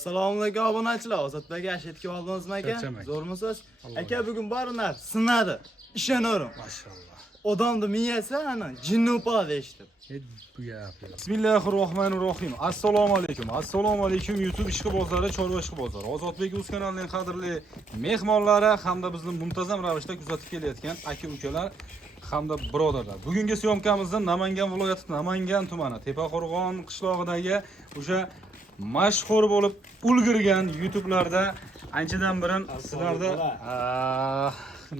Assalomu alaykum obunachilar. Ozodbek Ashitga oldingizmi aka? Zo'rmisiz? Aka bugun borinar sinadi. Ishonaverim. Maşallah. Odamni miyasi ana jinni upa deyishdi. Bu gap. Bismillahirrohmanirrohim. Assalomu alaykum. Assalomu alaykum YouTube ishqibozlari, chorva ishqibozlari. Ozodbek o'z kanalining qadrli mehmonlari hamda bizni muntazam ravishda kuzatib kelayotgan aka-ukalar hamda birodarlar. Bugungi syomkamizda Namangan viloyati Namangan tumani Tepaqo'rg'on qishlog'idagi o'sha mashhur bo'lib ulgurgan YouTube'larda anchadan beri sizlarda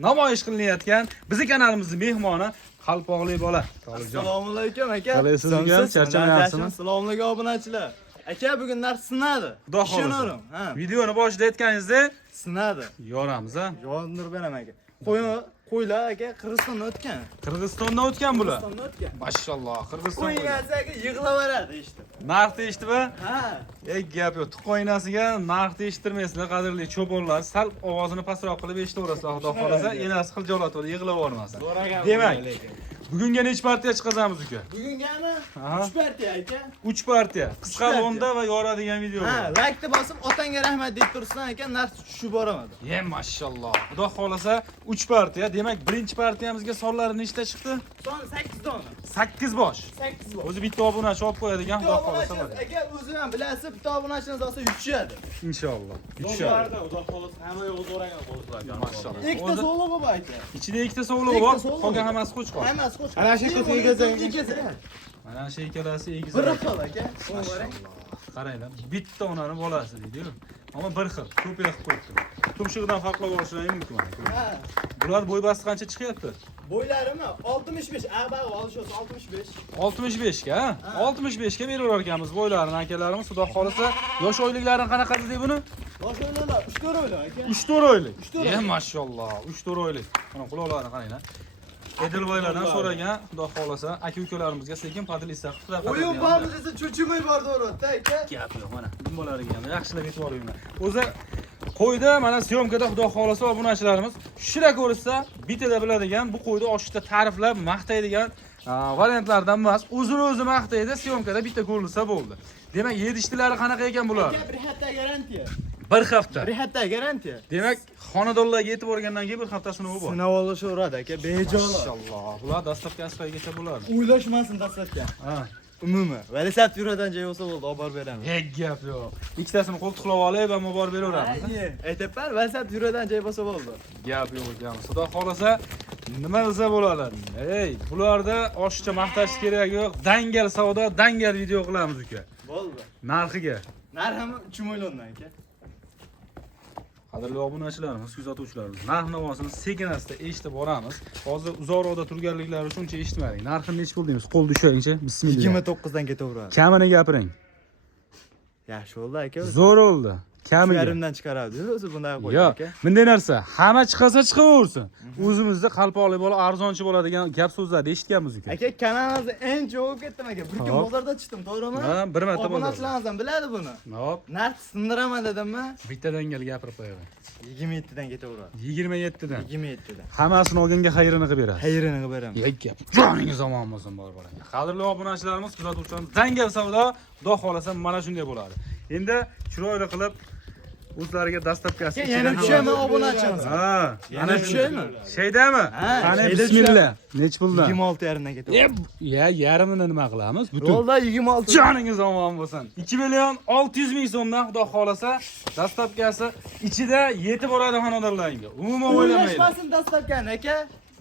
namoyish qilinayotgan bizning kanalimizning mehmoni Qalpoqli bola. Assalomu alaykum aka. Qalaysiz? Charchamayapsizmi? Assalomu alaykum obunachilar. Aka bugunlar sinadi. Xudo xohlasa. Videoni boshida aytganingizdek sinadi. yoramiz ha. Yordam beraman aka. Qo'ylar aka Qirg'izistondan o'tgan. Qirg'izistondan o'tgan bular. Qirg'izistondan o'tgan. Mashalloh, Qirg'iziston. Qo'yingasi aka yig'laveradi işte. Narx deyishdimi? Ha. Gap yo'q. Tuqoynasiga narx deyishtirmaysizlar, qadrli cho'ponlar. Sal ovozini pastroq qilib eshitaverasizlar, xudo xolasa, enasi xijolat bo'lib yig'lab olmasin. Demak, bugunga necha partiya chiqazamiz uka? Bugungami 3 partiya aka. 3 partiya. Qisqa lo'nda va yoradigan video. Ha, like bosib otangga rahmat deb tursan aka, narx tushib boramadi. Mashalloh. Xudo xolasa 3 partiya. Demak, birinchi partiyamizga sonlari nechta chiqdi? Son 8 dona. 8 bosh. 8 bosh. O'zi bitta obunachi olib qo'yadigan, xudo xolasa bor. Aka o'zi ham bilasiz, bitta obunachiniz olsa yutishadi. Inshaalloh. Yutishadi. Xudo xolasa hamma yo'q o'ragan bo'lsa. Mashalloh. Ikkita sog'lig'i bor aka. Ichida ikkita sog'lig'i bor, qolgan hammasi qo'chqor. Hammasi qo'shib. Ana shu ikkita egizak. Mana shu ikkalasi egizak. Bir xil aka. Qaranglar, bitta onani bolasi deydi-ku. Ammo bir xil, ko'payib qo'yibdi. Tumshug'idan farqlab olishlari mumkin. Ha. Bular bo'y basti qancha chiqyapti? Bo'ylarimi 65, ag'bag'i olish olsa 65. 65 ga, ha? 65 ga beraverar ekanmiz bo'ylarini akalarimiz. Xudo xolasa, yosh oyliklarini qanaqa dedi buni? Yosh oyliklar 3-4 oylik aka. 3-4 oylik. Mashalloh, 3-4 oylik. Mana quloqlarini qaranglar. Edilboylardan so'ragan, xudo xolasa, aka-ukalarimizga sekin padlisa qilib O'yin bormi desa cho'chimay bordi-da aka. Gap yo'q, mana bolalarga ham yaxshilab aytib yuboringlar. O'zi qo'yda mana syomkada xudo xolasa obunachilarimiz shira ko'rsa, bitada biladigan, bu qo'yda oshishda ta'riflab maqtaydigan variantlardan emas. O'zini maqtaydi, syomkada bitta ko'rilsa bo'ldi. Demak, yedishtilari qanaqa ekan bular? Bir hafta garantiya. Bir hafta. Bir hafta garantiya. Demak, xonadonlarga yetib borgandan keyin bir hafta sinovi bor. Sinov olishaveradi aka, bejo'la. Maşallah. Bular dastlabki asfaltgacha bo'ladi. O'ylashmasin dastlabki. Ha. Umuman, velosiped yuradan joy bo'lsa bo'ldi, olib borib beraman. Gap yo'q. Ikkitasini qo'ltiqlab olib, hamma borib beraveramiz. Aytibman, velosiped yuradan joy bo'lsa bo'ldi. Gap yo'q ekan. Xudo xolasa, nima qilsa bo'ladi. Bularda oshiqcha maqtash kerak yo'q. Dangal savdo, dangal video qilamiz uka. Bo'ldi. Narxiga. Narximi 3 milliondan aka. Qadrli obunachilarimiz, kuzatuvchilarimiz, narx-navosini sekin-asta eshitib boramiz. Hozir uzoqroqda turganliklari uchuncha eshitmadik. Narxini nech pul deymiz? Qo'l tusharingchi. Bismillah. 29 dan ketaveradi. Kamini gapiring. Yaxshi bo'ldi aka. Zo'r bo'ldi. Kamiga. Yarimdan chiqaradi o'zi bunday qo'ydi Yo'q, aka. bunday narsa hamma chiqasa chiqaversin. O'zimizda qalpoqli bola arzonchi bo'ladigan gap so'zlarni eshitganmiz uka. Aka, kanalingizni eng cho'g'ib ketdim aka. Bir kun bozorda chiqdim, to'g'rimi? Ha, bir marta bozorda. Obunachilarimiz ham biladi buni. Hop, Narx sindiraman dedimmi? bittadan gal gapirib qo'yaver. 27 dan ketaveradi. 27 dan. 27 dan. Hammasini olganga xayrini qilib beradi. Xayrini qilib beraman. Gap. Joningiz omon bo'lsin bor bolang. Qadrli obunachilarimiz, kuzatuvchilarimiz, dangal savdo, xudo xolasa mana shunday bo'ladi. Endi chiroyli qilib o'zlariga dastlabkasi Yana tushaman obunachimiz. Ha, Yana tushaymi? Shaydami? Ha, Qani shayda bismillah. Nech puldan? 26 yarimdan ketaveradi. Ya, yarimini nima qilamiz? Butun. Yo'lda 26. Joningiz omon bo'lsin. 2 million 600 ming so'mdan xudo xolasa, dastlabkasi ichida yetib boradi xonadonlarga. Umuman o'ylamaydi. O'ylashmasin dastlabkani aka.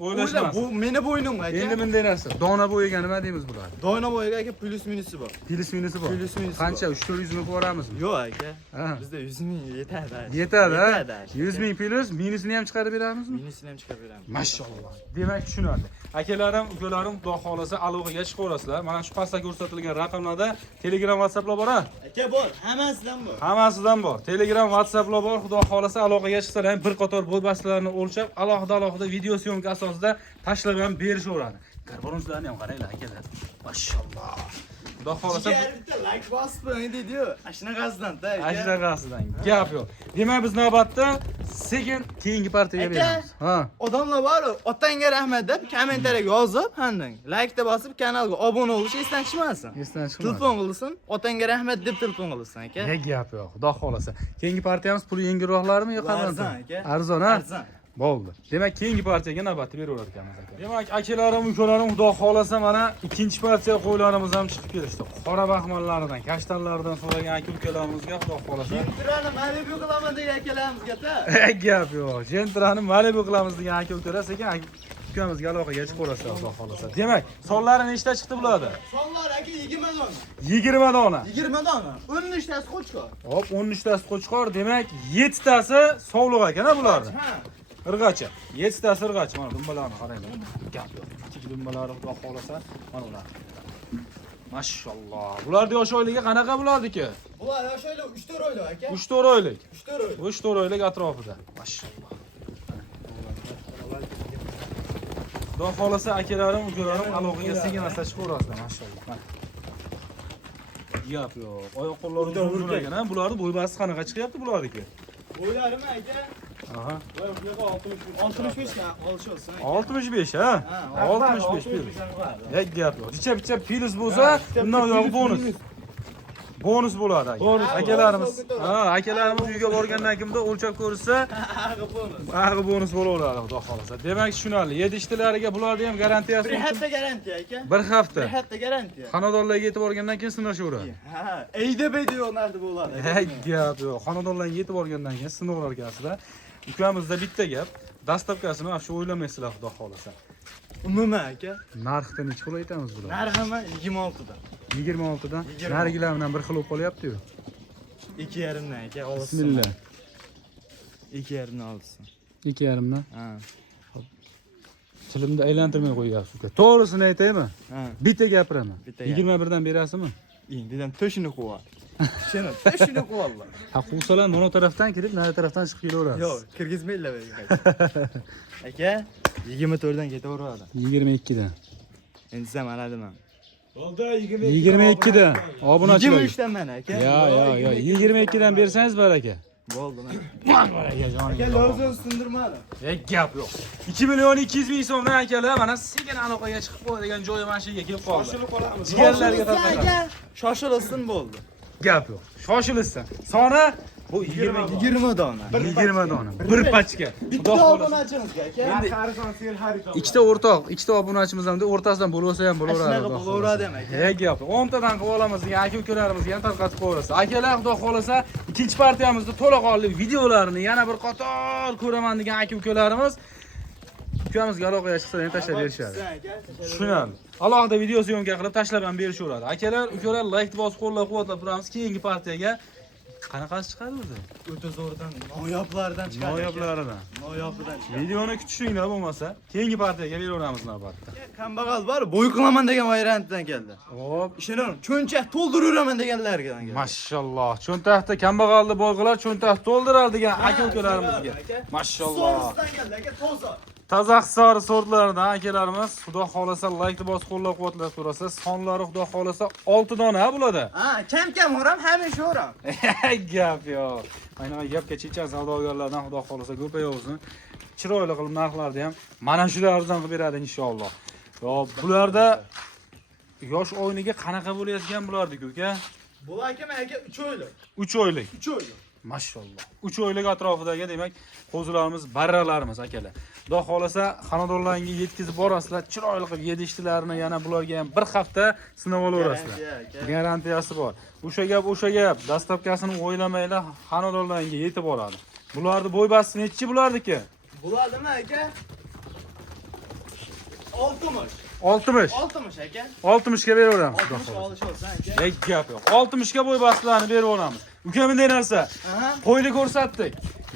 O'ylashmas. Bu meni bo'ynim aka. Endi bunday narsa. Dona bo'yiga nima deymiz bular? Doyna bo'yiga aka plus minusi bor. Plus minusi bor. Plus minusi Qancha? 300 ming boramizmi? Yo'q aka. Ha. Bizda 100 ming yetadi. Yetadi, ha? 100 ming plus minusini ham chiqarib beramizmi? Minusini ham chiqarib beramiz. Mashalloh. Demak, tushunarli. Akalarim, ukalarim, xudo xolasa aloqaga chiqaverasizlar. Mana shu pastda ko'rsatilgan raqamlarda Telegram, WhatsApplar bor, ha? Aka bor, hammasidan bor. Hammasidan bor. Telegram, WhatsApplar bor. Xudo xolasa aloqaga chiqsalar ham bir qator bo'y bastalarini o'lchab, alohida video syomka asosida tashlab ham berishaveradi. Garboronchilarni ham qaranglar akalar. Mashalloh. Xudo Xudo xolasa bitta like bosib qo'ying deydi-yu. Ashunaqasidan-da aka. Ashunaqasidan. Gap yo'q. Demak, biz navbatda sekin keyingi partiyaga beramiz. Ha. Odamlar bor, otangga rahmat deb kommentariyaga yozib, handang like deb bosib kanalga obuna bo'lish esdan chiqmasin. Esdan chiqmasin. Telefon qilsin, otangga rahmat deb telefon qilsin aka. Gap yo'q. Xudo xolasa. Keyingi partiyamiz puli yengilroqlarmi yo qanday? Arzon aka. Arzon, ha? Arzon. Bo'ldi. Demak, keyingi partiyaga navbatni beraverar ekanmiz aka. Demak, akalarim, ukalarim, xudo xolasa mana ikkinchi partiya qo'ylarimiz ham chiqib kelishdi. Qora baxmallardan, kashtanlardan so'ragan aka-ukalarimizga xudo xolasa. Jentrani Malibu qilaman degan akalarimizga-da. Gap yo'q. Jentrani Malibu qilamiz degan aka-ukalar sekin ukamizga aloqaga chiqib qo'rasizlar xudo xolasa. Demak, sonlari nechta chiqdi bularda? Sonlar aka 20 dona. 20 dona. 20 dona. 13 tasi qo'chqor. Hop, 13 tasi qo'chqor, demak 7 tasi sovliq ekan-a bularni. Ha. Irg'achi. 7 tasi irg'achi. Mana dumbalarni qaranglar. Gap yo'q. Kichik dumbalari xudo xolasa mana ular. Mashalloh. Bularning yosh oyligi qanaqa bo'lardi-ki? Bular yosh oylik 3-4 oylik aka. 3-4 oylik. 3-4 oylik. 3-4 oylik atrofida. Mashalloh. Xudo xolasa akalarim, ukalarim aloqaga sekin asta chiqib ko'rasizlar. Mashalloh. Gap yo'q. Oyoq qo'llari uzun ekan-a. Bularning bo'y basi qanaqa chiqyapti bularniki? Bo'ylarimi aka? Aha. Voy, bunaqa 65 ga olishi olsin. 65 ha? 65 pils. Gap yo'q. Bicha pils bo'lsa, bundan uyog'i bonus. Bonus bo'ladi aka. Akalarimiz, akalarimiz uyga borgandan kimda o'lchab ko'rsa, ag'i bonus bo'laveradi xudo xolasa. Demak, tushunarli. 7 ishtilariga bularning ham garantiyasi Bir hafta garantiya aka. Bir hafta. Bir hafta garantiya. Xonadonlarga yetib borgandan keyin sinashaveradi. Ha, eyda beyda yo'qlardi bo'ladi. Gap yo'q. Xonadonlarga yetib borgandan keyin sinovlar egasida. Ukamizda bitta gap. Dastavkasini mana shu o'ylamaysizlar xudo xolasa. Umuman aka. Narxda necha pul aytamiz bular? Narximi 26 dan. 26 dan. Narigilar bilan bir xil bo'lib qolyapti-yu. 2,5 dan aka, olsin. Bismillah. 2,5 dan olsin. 2,5 dan. Ha. Tilimda aylantirmay qo'yyapsiz uka. To'g'risini aytaymi? Ha. Bitta gapiraman. Bitta gap. 21 dan berasizmi? Endi to'shini qo'yar. Shuni to'shini qo'yarlar. Ha, quvsalar mana tarafdan kirib, nari tarafdan chiqib kelaverasiz. Yo'q, kirgizmaylar aka. 24 dan ketaveradi. 22 dan. Endi sen manadimi? Bo'ldi 22 dan. Obunachilar. 23 dan mana aka. Yo, 22 dan bersangiz baraka. Bo'ldi mana. Baraka jonim. Aka lozim sindirmadi. Gap yo'q. 2 million 200 ming so'mdan akalar mana sekin aloqaga chiqib qo'yadigan joyi mana shu yerga kelib qoldi. Shoshilib qolamiz. Jigarlarga tarqatadi. aka. Shoshilsin bo'ldi. Gap yo'q. Shoshilsin. Soni bu 20 dona. 20 dona. Bir pachka. Bitta obunachimizga aka. Endi arzon sel xarid. Ikkita o'rtoq, ikkita obunachimiz ham o'rtasidan bo'lsa ham bo'laveradi. Shunaqa bo'laveradi ham aka. Gap. 10 tadan qilib olamiz degan aka-ukalarimizga ham tarqatib qo'yasiz. Akalar xudo xolasa ikkinchi partiyamizda to'laqonli videolarini yana bir qator ko'raman degan aka-ukalarimiz ukamizga aloqaga chiqsa ham tashlab berishadi. Tushunarli. Alohida video syomka qilib tashlab ham berishaveradi. Akalar, ukalar like bosib qo'llab-quvvatlab turamiz. Keyingi partiyaga qanaqasi chiqadi o'zi? O'ta zo'rdan, noyoblardan chiqadi. Noyoblaridan. Noyoblidan chiqadi. Videoni kutishinglar bo'lmasa, keyingi partiyaga beraveramiz navbatda. Kambag'al bor, bo'y qilaman degan variantdan keldi. Hop, Ishonaman, cho'nchak to'ldiraveraman deganlardan keldi. mashalloh. Cho'ntakda kambag'alni boyqilar cho'ntak to'ldirar degan aka-ukalarimizga. Mashalloh. So'zdan keldi aka, toza. Toza hisori sortlaridan akalarimiz, xudo xolasa like bosib qo'llab-quvvatlab turasiz. Sonlari xudo xolasa 6 dona bo'ladi. Ha, kam o'ram, hamisha o'ram. Gap yo'q. Mana gapga chechan savdogarlardan xudo xolasa ko'payaversin. Chiroyli qilib narxlarni ham mana shular arzon qilib beradi inshaalloh. Yo, bularda yosh o'yiniga qanaqa bo'layotgan bulardi uka? Bular aka 3 oylik. 3 oylik. 3 oylik. Mashalloh. 3 oylik atrofidagi demak qo'zilarimiz, barralarimiz akalar. Xudo xolasa xonadonlarga yetkazib borasizlar, chiroyli qilib yedishtilarini yana bularga ham bir hafta sinab olaverasizlar. Garantiyasi bor. O'sha gap, dastavkasini o'ylamanglar, xonadonlarga yetib boradi. Bularning bo'y basi nechi bulardiki? Bular nima aka? 60. 60. 60 aka. 60 ga beraveramiz. 60 olish olsa aka. Gap yo'q. 60 ga bo'y basilarni beraveramiz. Uka bunday narsa. Qo'yni ko'rsatdik.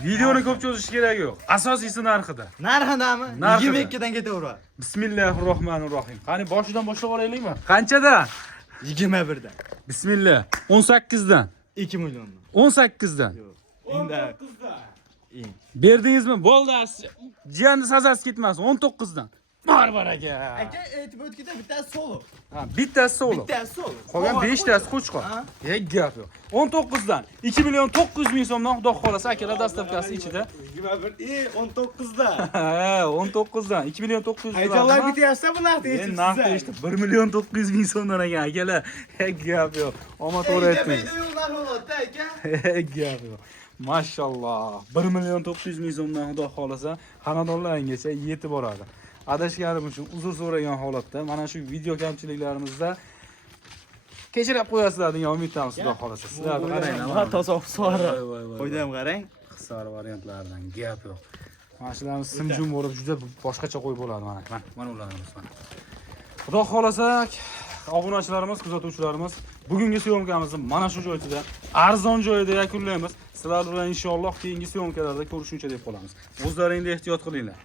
Videoni ko'p cho'zish kerak yo'q. Asosiysi narxida. Narxidami? Narxida. 22 dan ketaveradi. Bismillahirrohmanirrohim. Qani boshidan boshlab olaylikmi? Qanchada? 21 dan. Bismillah. 18 dan. 2 milliondan. 18 dan. Endi Berdingizmi? Bo'ldi. Jiyanni sazasi ketmas. 19 dan. Barbar aka. Aka aytib o'tganda bittasi solo. Ha, bittasi solo. Bittasi solo. Qolgan 5 tasi qo'chqor. Ha. Gap yo'q. 19 dan 2 million 900 ming so'mdan xudo xolasa akalar dastavkasi ichida. 19 da. Ha, 19 dan 2 million 900 ming. Aytganlar bityapsa bu narxda Men yechib narxda işte 1 million 900 ming so'mdan ekan akalar. Gap yo'q. Omad to'g'ri aytdingiz. Yo'llar bo'ladi aka. Gap yo'q. Mashalloh. 1 million 900 ming so'mdan xudo xolasa xonadonlaringizga yetib boradi. Adashganim uchun uzr so'ragan holatda mana shu video kamchiliklarimizda kechirib qo'yasizlar degan umiddamiz xudo xolasa. Sizlarni qaranglar. Ha, toza suvari. Voy, voy, voy. Qo'ydam qarang. Qisqar variantlardan gap yo'q. Mana shularni simjum bo'lib juda boshqacha qo'y bo'ladi mana. Mana ularimiz mana. Xudo xolasa obunachilarimiz, kuzatuvchilarimiz bugungi syomkamizni mana shu joyda arzon joyda yakunlaymiz. Sizlar bilan inshaalloh keyingi syomkalarda ko'rishguncha deb qolamiz. O'zlaringizga ehtiyot qilinglar.